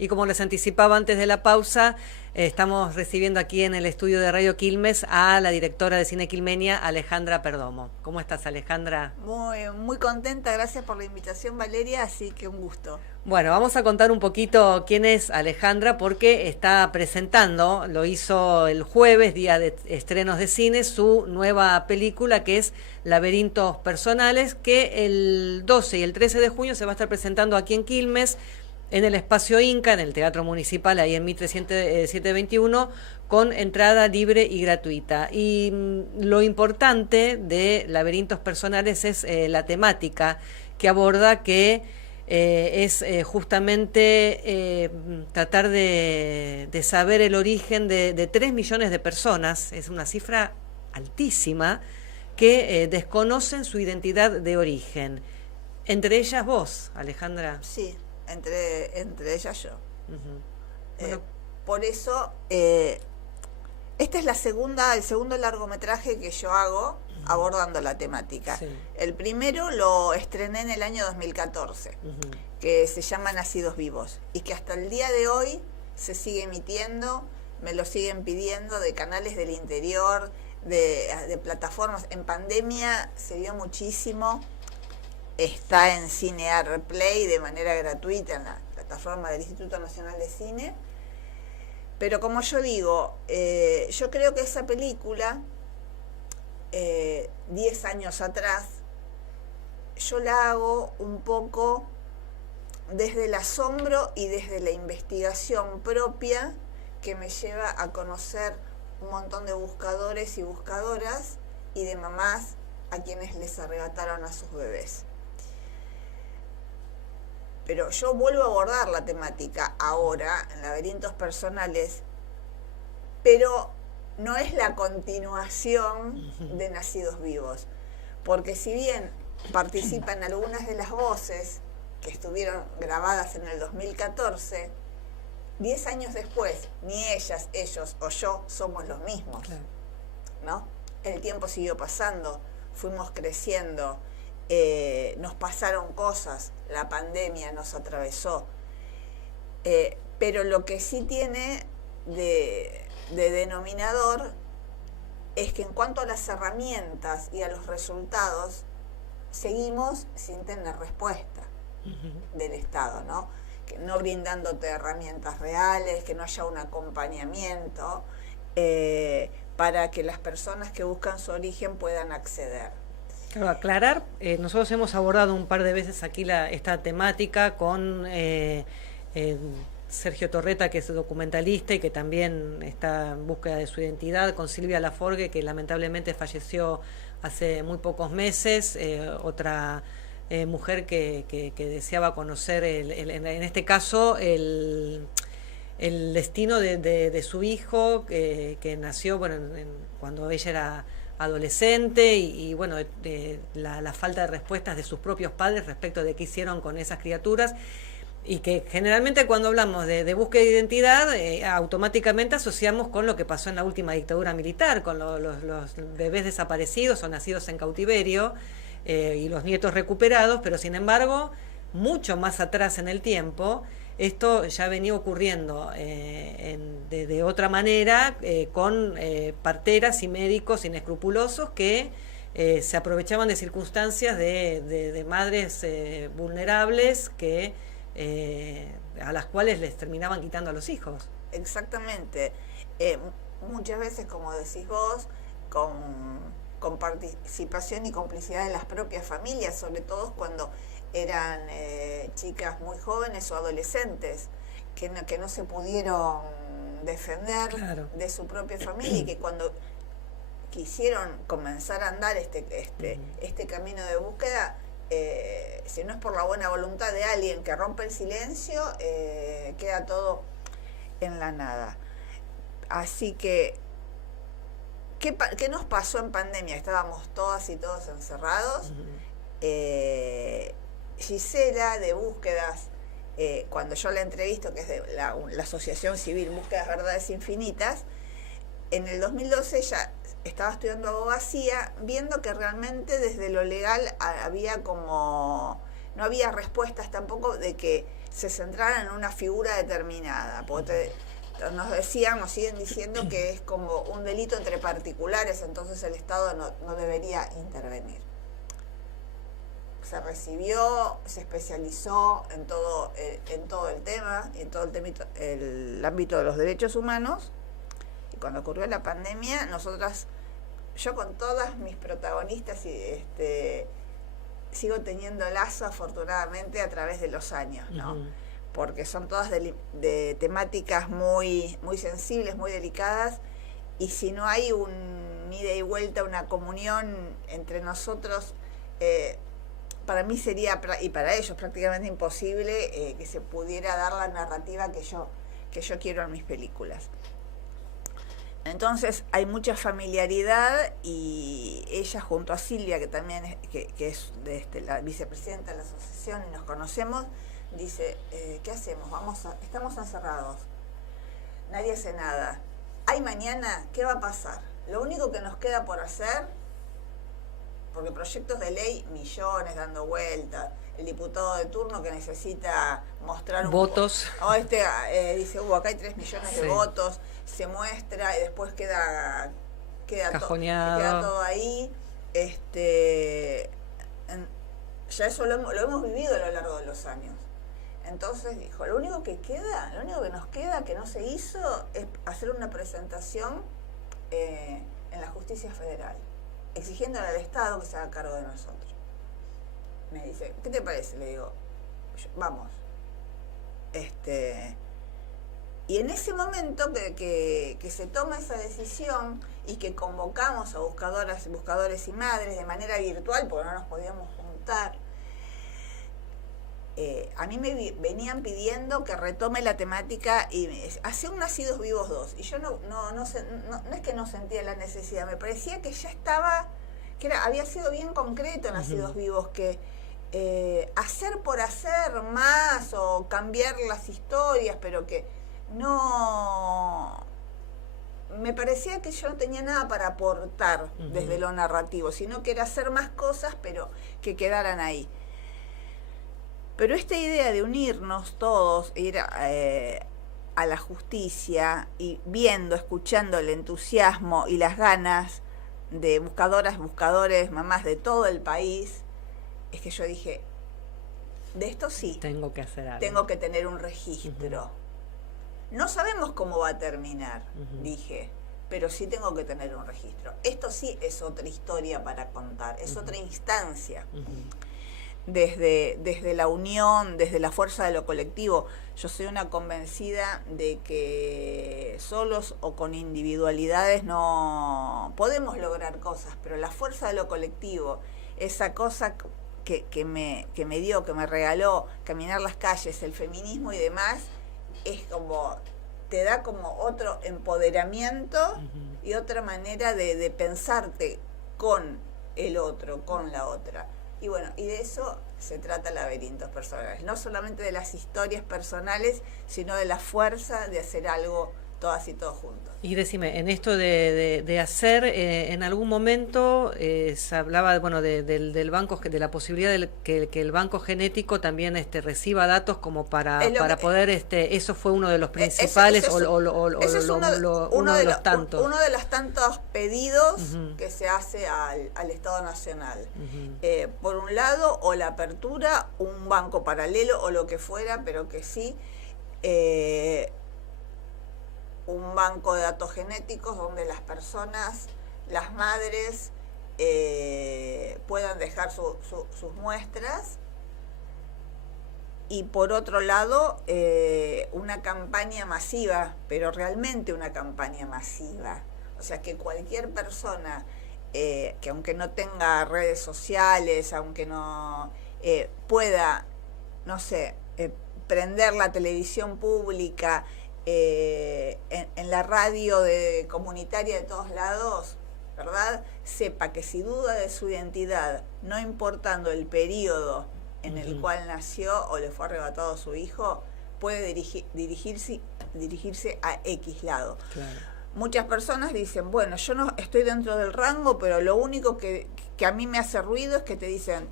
Y como les anticipaba antes de la pausa, estamos recibiendo aquí en el estudio de Radio Quilmes a la directora de Cine Quilmenia, Alejandra Perdomo. ¿Cómo estás, Alejandra? Muy contenta, gracias por la invitación, Valeria, así que un gusto. Bueno, vamos a contar un poquito quién es Alejandra, porque está presentando, lo hizo el jueves, día de estrenos de cine, su nueva película que es Laberintos Personales, que el 12 y el 13 de junio se va a estar presentando aquí en Quilmes, en el Espacio Inca, en el Teatro Municipal, ahí en Mitre 721, con entrada libre y gratuita. Y lo importante de Laberintos Personales es la temática que aborda, que es justamente tratar de saber el origen de 3 millones de personas, es una cifra altísima, que desconocen su identidad de origen. Entre ellas vos, Alejandra. Sí, entre ellas yo. Uh-huh. Bueno, por eso, este es el segundo largometraje que yo hago abordando la temática. Sí. El primero lo estrené en el año 2014, que se llama Nacidos Vivos, y que hasta el día de hoy se sigue emitiendo, me lo siguen pidiendo de canales del interior, de plataformas. En pandemia se vio muchísimo, está en Cinear Play de manera gratuita en la plataforma del Instituto Nacional de Cine. Pero como yo digo, yo creo que esa película, 10 años atrás, yo la hago un poco desde el asombro y desde la investigación propia, que me lleva a conocer un montón de buscadores y buscadoras y de mamás a quienes les arrebataron a sus bebés. Pero yo vuelvo a abordar la temática ahora en Laberintos Personales, pero no es la continuación de Nacidos Vivos, porque si bien participan algunas de las voces que estuvieron grabadas en el 2014, 10 años después, ni ellas, ellos o yo somos los mismos, claro, ¿no? El tiempo siguió pasando, fuimos creciendo, nos pasaron cosas, la pandemia nos atravesó, pero lo que sí tiene de denominador es que en cuanto a las herramientas y a los resultados, seguimos sin tener respuesta del Estado, ¿no? Que no brindándote herramientas reales, que no haya un acompañamiento para que las personas que buscan su origen puedan acceder. Claro, aclarar, nosotros hemos abordado un par de veces aquí esta temática con Sergio Torreta, que es documentalista y que también está en búsqueda de su identidad, con Silvia Laforgue, que lamentablemente falleció hace muy pocos meses, otra mujer que deseaba conocer, en este caso, el destino de su hijo, que nació cuando ella era adolescente, y bueno, la falta de respuestas de sus propios padres respecto de qué hicieron con esas criaturas, y que generalmente cuando hablamos de búsqueda de identidad, automáticamente asociamos con lo que pasó en la última dictadura militar, con los bebés desaparecidos o nacidos en cautiverio, y los nietos recuperados, pero sin embargo, mucho más atrás en el tiempo, esto ya venía ocurriendo de otra manera, con parteras y médicos inescrupulosos que se aprovechaban de circunstancias de madres vulnerables a las cuales les terminaban quitando a los hijos. Exactamente. Muchas veces, como decís vos, con participación y complicidad de las propias familias, sobre todo cuando eran chicas muy jóvenes o adolescentes que no se pudieron defender, claro, de su propia familia, y que cuando quisieron comenzar a andar este camino de búsqueda, si no es por la buena voluntad de alguien que rompe el silencio, queda todo en la nada. Así que, ¿qué nos pasó en pandemia? Estábamos todas y todos encerrados. Gisela, de Búsquedas, cuando yo la entrevisto, que es de la Asociación Civil Búsquedas Verdades Infinitas, en el 2012 ella estaba estudiando abogacía, viendo que realmente desde lo legal había como no había respuestas tampoco de que se centraran en una figura determinada, porque nos siguen diciendo que es como un delito entre particulares, entonces el Estado no debería intervenir. Se recibió, se especializó en todo el tema, en todo el ámbito de los derechos humanos, y cuando ocurrió la pandemia, yo con todas mis protagonistas sigo teniendo lazo, afortunadamente, a través de los años, ¿no? Porque son todas de temáticas muy, muy sensibles, muy delicadas, y si no hay un ida y vuelta, una comunión entre nosotros, para mí sería, y para ellos prácticamente imposible, que se pudiera dar la narrativa que yo quiero en mis películas. Entonces hay mucha familiaridad, y ella junto a Silvia, que también es la vicepresidenta de la asociación y nos conocemos, dice, ¿qué hacemos? Estamos encerrados, nadie hace nada. ¿Hay mañana? ¿Qué va a pasar? Lo único que nos queda por hacer, porque proyectos de ley, millones dando vueltas, el diputado de turno que necesita mostrar votos. Dice, acá hay 3 millones de votos, se muestra y después queda cajoneado. Queda todo ahí. Ya eso lo hemos vivido a lo largo de los años. Entonces dijo, lo único que nos queda, que no se hizo, es hacer una presentación en la justicia federal, exigiéndole al Estado que se haga cargo de nosotros. Me dice, ¿qué te parece? Le digo, vamos. Y en ese momento que se toma esa decisión y que convocamos a buscadores y madres de manera virtual, porque no nos podíamos juntar, a mí me venían pidiendo que retome la temática y hacer un Nacidos Vivos 2. Y yo no es que no sentía la necesidad, me parecía que ya estaba, había sido bien concreto Nacidos Vivos, que hacer por hacer más o cambiar las historias, pero que no... Me parecía que yo no tenía nada para aportar desde lo narrativo, sino que era hacer más cosas, pero que quedaran ahí. Pero esta idea de unirnos todos, ir a la justicia, y escuchando el entusiasmo y las ganas de buscadores, mamás de todo el país, es que yo dije, de esto sí. Tengo que hacer algo. Tengo que tener un registro. No sabemos cómo va a terminar, dije, pero sí tengo que tener un registro. Esto sí es otra historia para contar, es otra instancia. Desde la unión, desde la fuerza de lo colectivo. Yo soy una convencida de que solos o con individualidades no podemos lograr cosas, pero la fuerza de lo colectivo, esa cosa que me regaló caminar las calles, el feminismo y demás, es como, te da como otro empoderamiento y otra manera de pensarte con el otro, con la otra. Y bueno, y de eso se trata Laberintos Personales. No solamente de las historias personales, sino de la fuerza de hacer algo todas y todos juntos. Y decime, en esto de hacer, en algún momento se hablaba del banco, de la posibilidad de que el banco genético también reciba datos como para poder, eso fue uno de los principales, uno de los tantos. Uno de los tantos pedidos que se hace al Estado Nacional. Por un lado, o la apertura, un banco paralelo o lo que fuera, pero que sí... un banco de datos genéticos donde las personas, las madres, puedan dejar sus muestras. Y por otro lado, una campaña masiva, pero realmente una campaña masiva. O sea, que cualquier persona, que aunque no tenga redes sociales, aunque no pueda, no sé, prender la televisión pública, en la radio comunitaria de todos lados, ¿verdad?, sepa que si duda de su identidad, no importando el periodo en el cual nació o le fue arrebatado su hijo, puede dirigirse a X lado. Claro. muchas personas dicen, bueno, yo no estoy dentro del rango, pero lo único que a mí me hace ruido es que te dicen,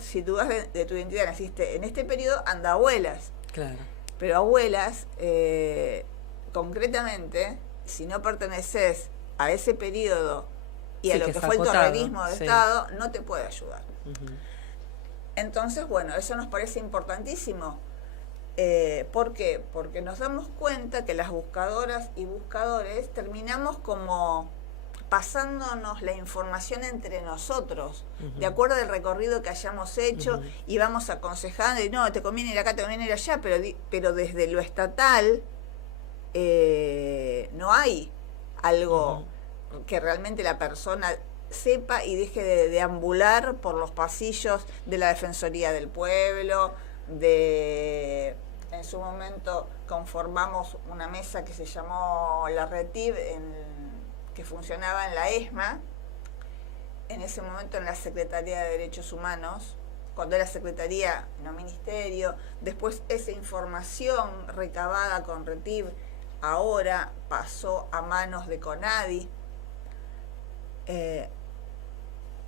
si tú de tu identidad naciste en este periodo, anda a abuelas. Claro. Pero abuelas, concretamente, si no perteneces a ese periodo y a lo que fue el terrorismo de Estado, no te puede ayudar. Entonces, bueno, eso nos parece importantísimo. ¿Por qué? Porque nos damos cuenta que las buscadoras y buscadores terminamos como pasándonos la información entre nosotros, de acuerdo al recorrido que hayamos hecho, y vamos aconsejando, y no, te conviene ir acá, te conviene ir allá, pero desde lo estatal no hay algo que realmente la persona sepa y deje de deambular por los pasillos de la Defensoría del Pueblo. En su momento conformamos una mesa que se llamó la RETIB, que funcionaba en la ESMA, en ese momento en la Secretaría de Derechos Humanos, cuando era Secretaría, no Ministerio. Después esa información recabada con RETIB ahora pasó a manos de CONADI.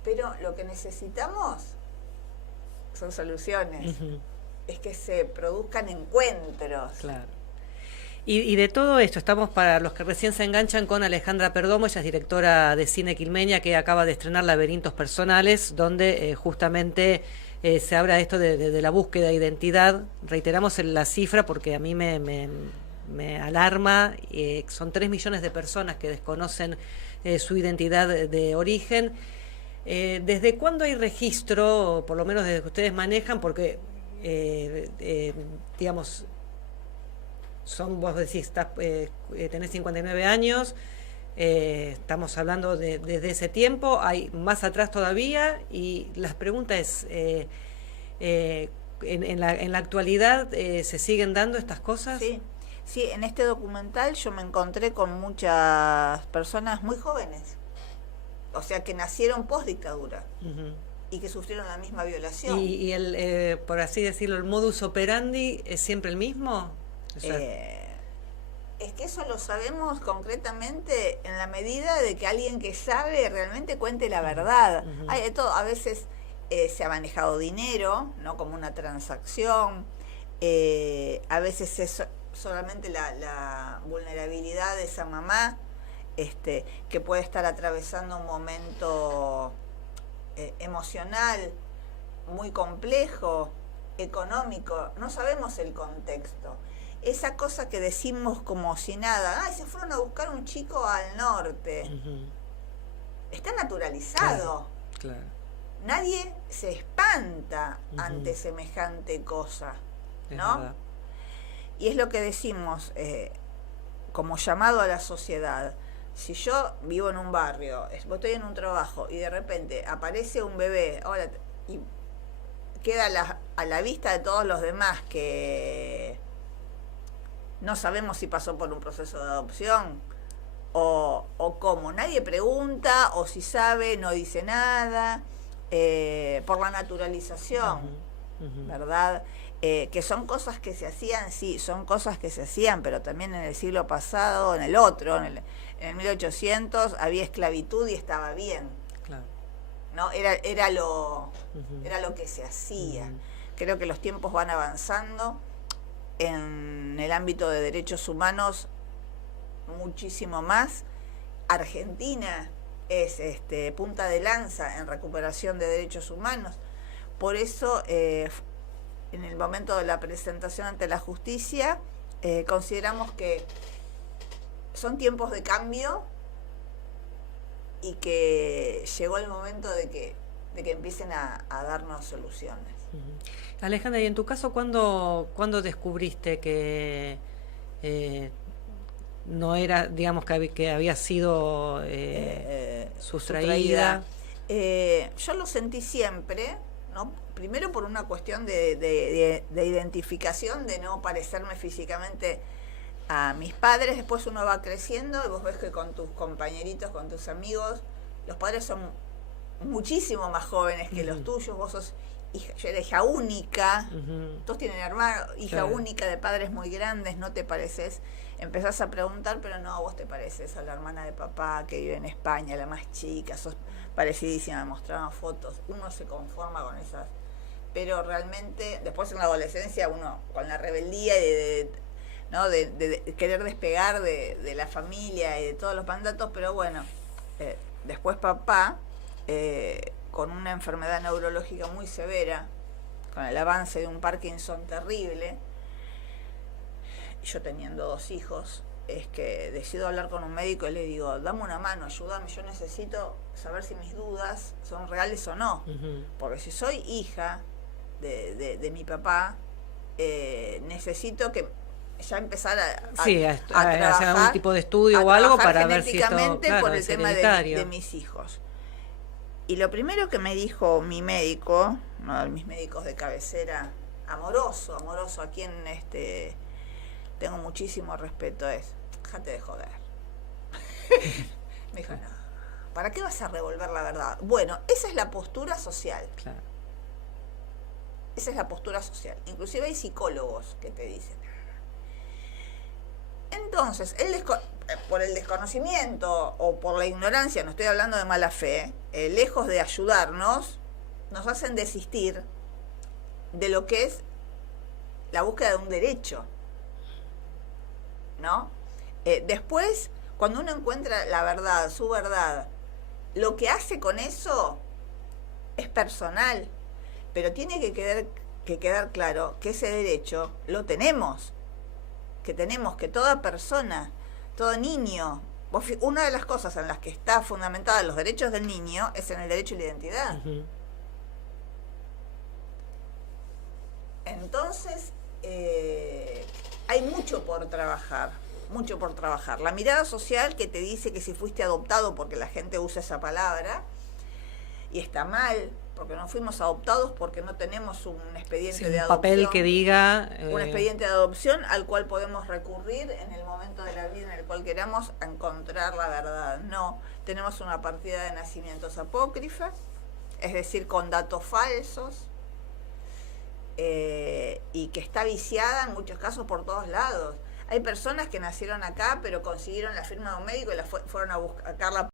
Pero lo que necesitamos son soluciones. Es que se produzcan encuentros. Claro. Y de todo esto, estamos para los que recién se enganchan con Alejandra Perdomo, ella es directora de Cine Quilmeña, que acaba de estrenar Laberintos Personales, donde justamente se habla de esto de la búsqueda de identidad. Reiteramos la cifra porque a mí me alarma, son 3 millones de personas que desconocen su identidad de origen. ¿Desde cuándo hay registro, por lo menos desde que ustedes manejan? Porque digamos, vos decís, tenés 59 años, estamos hablando desde ese tiempo, hay más atrás todavía, y la pregunta es, en la actualidad, ¿se siguen dando estas cosas? Sí, en este documental yo me encontré con muchas personas muy jóvenes, o sea, que nacieron post dictadura. Y que sufrieron la misma violación. ¿Y el, por así decirlo, el modus operandi es siempre el mismo? O sea, es que eso lo sabemos concretamente en la medida de que alguien que sabe realmente cuente la verdad. Hay de todo. A veces se ha manejado dinero, ¿no? Como una transacción. A veces es solamente la vulnerabilidad de esa mamá, que puede estar atravesando un momento emocional muy complejo, económico, no sabemos el contexto. Esa cosa que decimos como si nada, se fueron a buscar un chico al norte, está naturalizado. Claro. Nadie se espanta ante semejante cosa, ¿no? Y es lo que decimos como llamado a la sociedad. Si yo vivo en un barrio, estoy en un trabajo y de repente aparece un bebé, y queda a la vista de todos los demás que no sabemos si pasó por un proceso de adopción o cómo, nadie pregunta, o si sabe no dice nada, por la naturalización, ¿verdad? Que son cosas que se hacían, sí, son cosas que se hacían, pero también en el siglo pasado, en el 1800 había esclavitud y estaba bien. Claro. ¿No? Era lo que se hacía. Creo que los tiempos van avanzando en el ámbito de derechos humanos muchísimo más. Argentina es punta de lanza en recuperación de derechos humanos. Por eso, en el momento de la presentación ante la justicia, consideramos que son tiempos de cambio y que llegó el momento de que empiecen a darnos soluciones. Alejandra, y en tu caso, ¿cuándo descubriste que no era, digamos, que había sido sustraída? Yo lo sentí siempre, ¿no? Primero por una cuestión de identificación, de no parecerme físicamente a mis padres. Después uno va creciendo y vos ves que con tus compañeritos, con tus amigos, los padres son muchísimo más jóvenes que los tuyos, vos sos yo era hija única, Ujú. todos tienen hermanos, hija Claro. única de padres muy grandes, no te pareces. Empezás a preguntar, pero no, vos te pareces a la hermana de papá que vive en España, la más chica, sos parecidísima, me mostraban fotos. Uno se conforma con esas. Pero realmente, después en la adolescencia, uno con la rebeldía ¿no? de querer despegar de la familia y de todos los mandatos, pero bueno, después papá, con una enfermedad neurológica muy severa, con el avance de un Parkinson terrible, yo teniendo 2 hijos, es que decido hablar con un médico y le digo, dame una mano, ayúdame, yo necesito saber si mis dudas son reales o no. Ujú. Porque si soy hija de mi papá, necesito que ya empezar Sí, a hacer trabajar, algún tipo de estudio a o algo trabajar para ver si esto, genéticamente claro, por el es tema hereditario. de mis hijos. Y lo primero que me dijo mi médico, uno de mis médicos de cabecera, amoroso, a quien tengo muchísimo respeto, es, déjate de joder. Me dijo, no, ¿para qué vas a revolver la verdad? Bueno, esa es la postura social. Claro. Esa es la postura social. Inclusive hay psicólogos que te dicen. Entonces, por el desconocimiento o por la ignorancia, no estoy hablando de mala fe, lejos de ayudarnos, nos hacen desistir de lo que es la búsqueda de un derecho, ¿no? Después, cuando uno encuentra la verdad, su verdad, lo que hace con eso es personal, pero tiene que quedar claro que ese derecho lo tenemos, que toda persona, todo niño, una de las cosas en las que está fundamentada los derechos del niño es en el derecho a la identidad. Ujú. Entonces, hay mucho por trabajar, mucho por trabajar. La mirada social que te dice que si fuiste adoptado, porque la gente usa esa palabra, y está mal, porque no fuimos adoptados porque no tenemos un expediente Sí, de un adopción. papel que diga... Un expediente de adopción al cual podemos recurrir en el momento de la vida en el cual queramos a encontrar la verdad. No, tenemos una partida de nacimientos apócrifa, es decir, con datos falsos, y que está viciada en muchos casos por todos lados. Hay personas que nacieron acá pero consiguieron la firma de un médico y fueron a buscarla